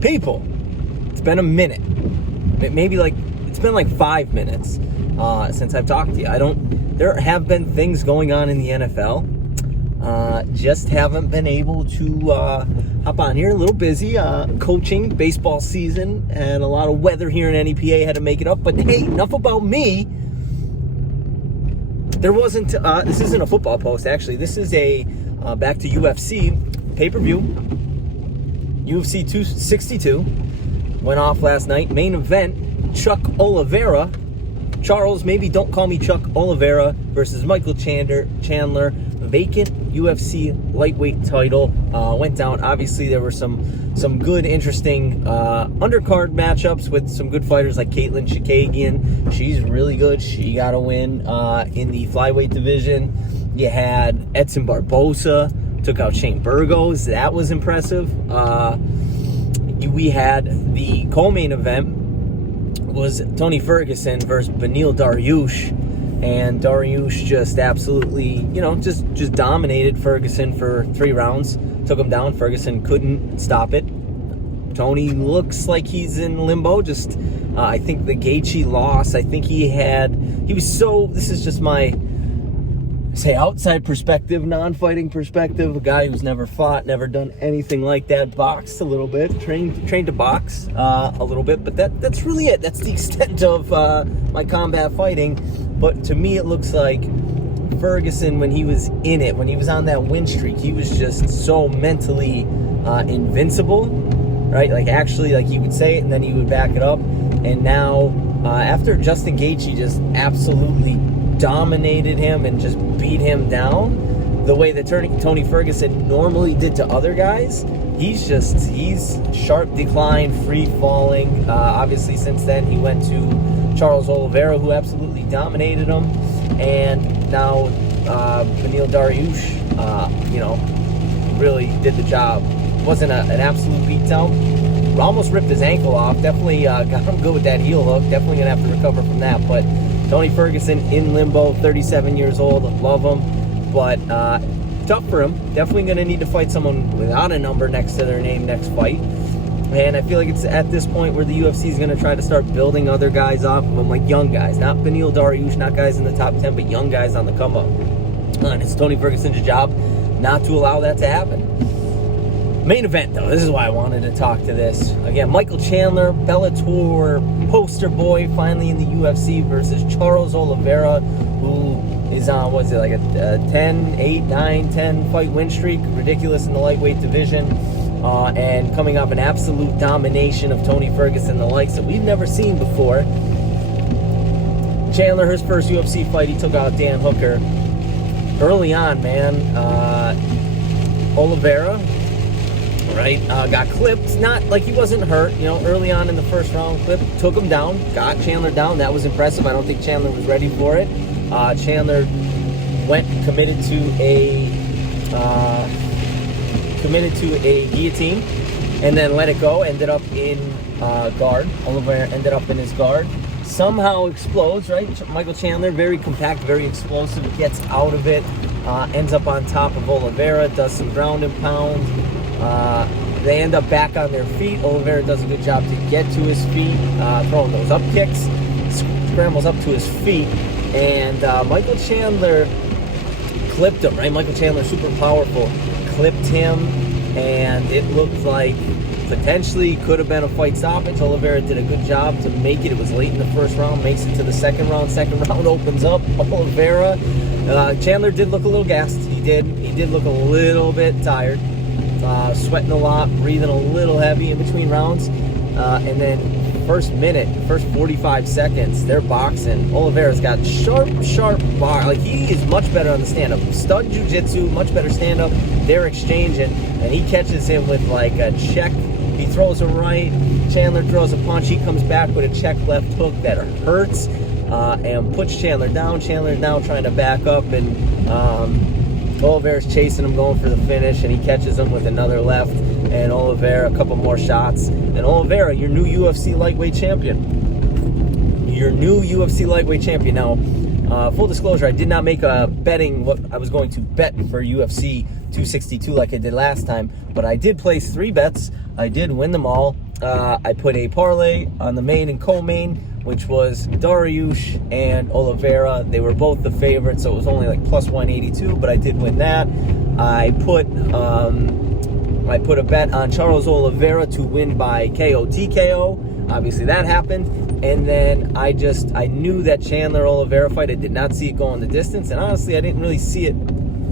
People, it's been a minute. Maybe it's been like 5 minutes since I've talked to you. There have been things going on in the NFL. Just haven't been able to hop on here. A little busy coaching, baseball season, and a lot of weather here in NEPA. Had to make it up. But hey, enough about me. There wasn't, this isn't a football post, actually. This is a back to UFC pay-per-view. UFC 262 went off last night. Main event, Chuck Oliveira. Charles, maybe don't call me Chuck Oliveira versus Michael Chandler. Vacant UFC lightweight title went down. Obviously, there were some good, interesting undercard matchups with some good fighters like Caitlin Chikagian. She's really good. She got a win in the flyweight division. You had Edson Barbosa took out Shane Burgos. That was impressive. We had the co-main event was Tony Ferguson versus Beneil Dariush. And Dariush just absolutely, just dominated Ferguson for 3 rounds. Took him down. Ferguson couldn't stop it. Tony looks like he's in limbo. I think the Gaethje loss, this is just my, outside perspective, non-fighting perspective. A guy who's never fought, never done anything like that. Boxed a little bit, trained to box a little bit. But that's really it. That's the extent of my combat fighting. But to me, it looks like Ferguson, when he was in it, when he was on that win streak, he was just so mentally invincible, right? He would say it and then he would back it up. And now, after Justin Gaethje just absolutely dominated him and just beat him down, the way that Tony Ferguson normally did to other guys, he's sharp decline, free falling. Obviously, since then, he went to Charles Oliveira, who absolutely dominated him. And now Beneil Dariush, really did the job. Wasn't an absolute beatdown. Almost ripped his ankle off. Definitely got him good with that heel hook. Definitely going to have to recover from that. But Tony Ferguson in limbo, 37 years old. Love him. But tough for him. Definitely going to need to fight someone without a number next to their name next fight. And I feel like it's at this point where the UFC is going to try to start building other guys off of them, like young guys. Not Beneil Dariush, not guys in the top 10, but young guys on the come up. And it's Tony Ferguson's job not to allow that to happen. Main event, though. This is why I wanted to talk to this. Again, Michael Chandler, Bellator poster boy, finally in the UFC versus Charles Oliveira, who is on, a 10 fight win streak. Ridiculous in the lightweight division. And coming off an absolute domination of Tony Ferguson, the likes that we've never seen before. Chandler, his first UFC fight, he took out Dan Hooker. Early on, man, Oliveira, right, got clipped. Not like he wasn't hurt, early on in the first round, took him down, got Chandler down. That was impressive. I don't think Chandler was ready for it. Chandler committed to a guillotine and then let it go. Ended up in guard. Oliveira ended up in his guard. Somehow explodes, right? Michael Chandler, very compact, very explosive, gets out of it, ends up on top of Oliveira, does some ground and pound. They end up back on their feet. Oliveira does a good job to get to his feet, throwing those up kicks, scrambles up to his feet, and Michael Chandler clipped him, right? Michael Chandler, super powerful, clipped him, and it looked like potentially could have been a fight stoppage. Oliveira did a good job to make it. It was late in the first round, makes it to the second round. Second round opens up. Oliveira, Chandler did look a little gassed. He did look a little bit tired, sweating a lot, breathing a little heavy in between rounds, and then first 45 seconds, they're boxing. Oliveira's got sharp bar. He is much better on the stand-up. Stud jiu-jitsu, much better stand-up. They're exchanging, and he catches him with a check. He throws a right. Chandler throws a punch. He comes back with a check left hook that hurts and puts Chandler down. Chandler's now trying to back up, and Oliveira's chasing him, going for the finish, and he catches him with another left. And Oliveira, a couple more shots. And Oliveira, your new UFC Lightweight Champion. Now, full disclosure, I did not make a betting what I was going to bet for UFC 262 like I did last time. But I did place 3 bets. I did win them all. I put a parlay on the main and co-main, which was Dariush and Oliveira. They were both the favorites, so it was only like plus 182, but I did win that. I put a bet on Charles Oliveira to win by KO TKO. Obviously that happened. And then I knew that Chandler Oliveira fight, I did not see it going the distance, and honestly I didn't really see it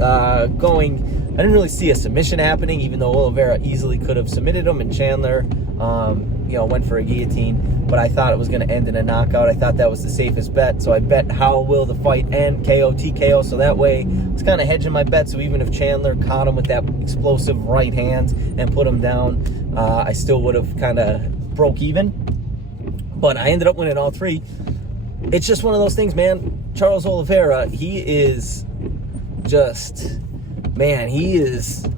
I didn't really see a submission happening, even though Oliveira easily could have submitted him, and Chandler went for a guillotine, but I thought it was going to end in a knockout. I thought that was the safest bet, so I bet how will the fight end, KO TKO, so that way it's kind of hedging my bet. So even if Chandler caught him with that explosive right hand and put him down, I still would have kind of broke even, but I ended up winning all three. It's just one of those things, man. Charles Oliveira, he is just, man, he is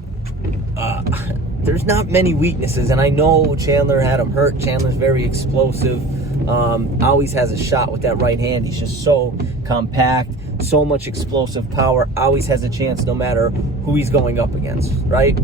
there's not many weaknesses, and I know Chandler had him hurt. Chandler's very explosive, always has a shot with that right hand. He's just so compact, so much explosive power, always has a chance no matter who he's going up against, right?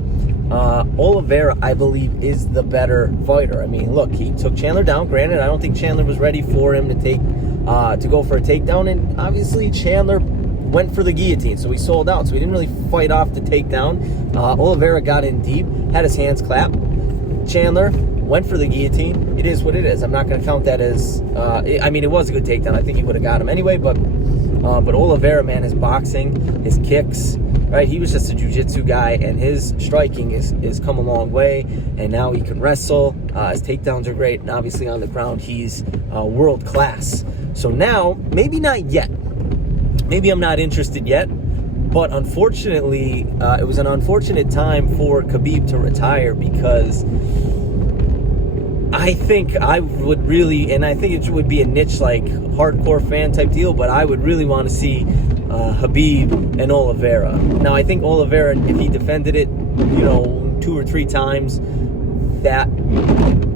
Oliveira, I believe, is the better fighter. I mean, look, he took Chandler down. Granted, I don't think Chandler was ready for him to go for a takedown, and obviously Chandler went for the guillotine, so he sold out, so he didn't really fight off the takedown. Oliveira got in deep, had his hands clapped. Chandler went for the guillotine. It is what it is. I'm not going to count that as I mean, it was a good takedown. I think he would have got him anyway, but Oliveira, man, his boxing, his kicks, right? He was just a jiu-jitsu guy, and his striking is come a long way, and now he can wrestle. His takedowns are great, and obviously on the ground he's world class. So now, maybe not yet. Maybe I'm not interested yet, but unfortunately, it was an unfortunate time for Khabib to retire, because I think I would really, and I think it would be a niche, like, hardcore fan type deal, but I would really want to see Khabib and Oliveira. Now, I think Oliveira, if he defended it, 2 or 3 times, that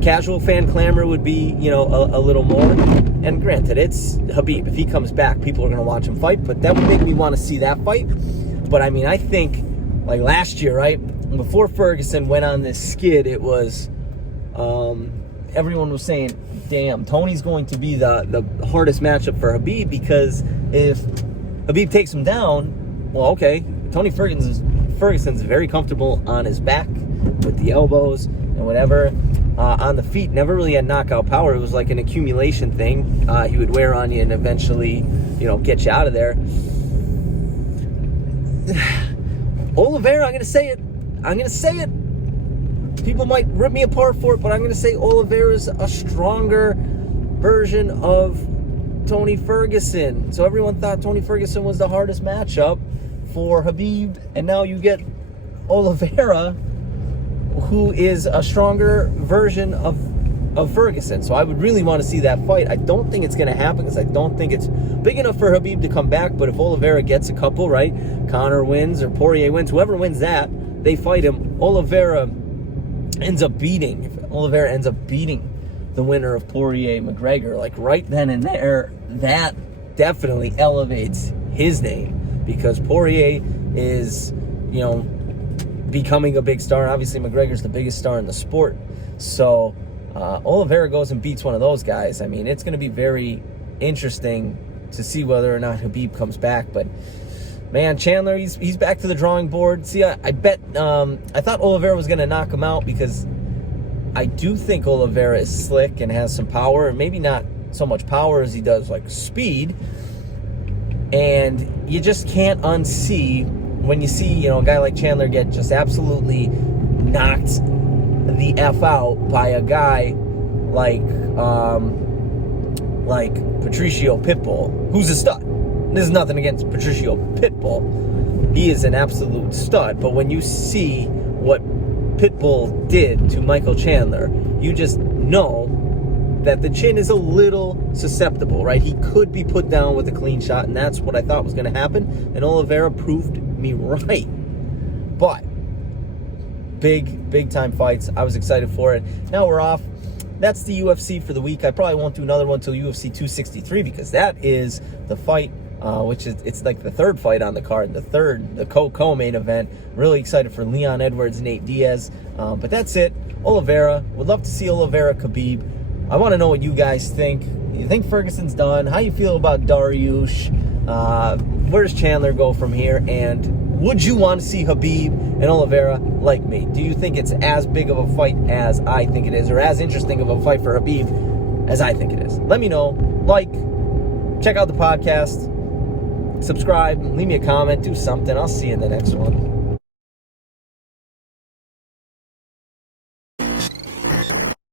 casual fan clamor would be, a little more. And granted, it's Khabib. If he comes back, people are going to watch him fight, but that would make me want to see that fight. But I mean, I think, like last year, right, before Ferguson went on this skid, it was, everyone was saying, damn, Tony's going to be the hardest matchup for Khabib, because if Khabib takes him down, well, okay, Tony Ferguson's very comfortable on his back with the elbows and whatever. On the feet, never really had knockout power. It was like an accumulation thing. He would wear on you and eventually, get you out of there. Oliveira, I'm going to say it. People might rip me apart for it, but I'm going to say Oliveira's a stronger version of Tony Ferguson. So everyone thought Tony Ferguson was the hardest matchup for Khabib, and now you get Oliveira, who is a stronger version of Ferguson. So I would really want to see that fight. I don't think it's going to happen, because I don't think it's big enough for Khabib to come back. But if Oliveira gets a couple, right, Conor wins or Poirier wins, whoever wins that, they fight him. Oliveira ends up beating the winner of Poirier McGregor, like right then and there, that definitely elevates his name, because Poirier is, becoming a big star. Obviously, McGregor's the biggest star in the sport. So Oliveira goes and beats one of those guys. I mean, it's going to be very interesting to see whether or not Khabib comes back. But man, Chandler, he's back to the drawing board. See, I bet I thought Oliveira was going to knock him out, because I do think Oliveira is slick and has some power, and maybe not so much power as he does like speed. And you just can't unsee when you see, a guy like Chandler get just absolutely knocked the F out by a guy like Patricio Pitbull, who's a stud. This is nothing against Patricio Pitbull. He is an absolute stud. But when you see what Pitbull did to Michael Chandler, you just know that the chin is a little susceptible, right? He could be put down with a clean shot, and that's what I thought was going to happen. And Oliveira proved me right. But big time fights. I was excited for it. Now we're off. That's the UFC for the week. I probably won't do another one until UFC 263, because that is the fight which is it's like the third fight on the card, the co-main event. Really excited for Leon Edwards and Nate Diaz. But that's it. Oliveira. Would love to see Oliveira Khabib. I want to know what you guys think. You think Ferguson's done? How you feel about Dariush? Where does Chandler go from here? And would you want to see Khabib and Oliveira like me? Do you think it's as big of a fight as I think it is, or as interesting of a fight for Khabib as I think it is? Let me know. Like, check out the podcast, subscribe, leave me a comment, do something. I'll see you in the next one.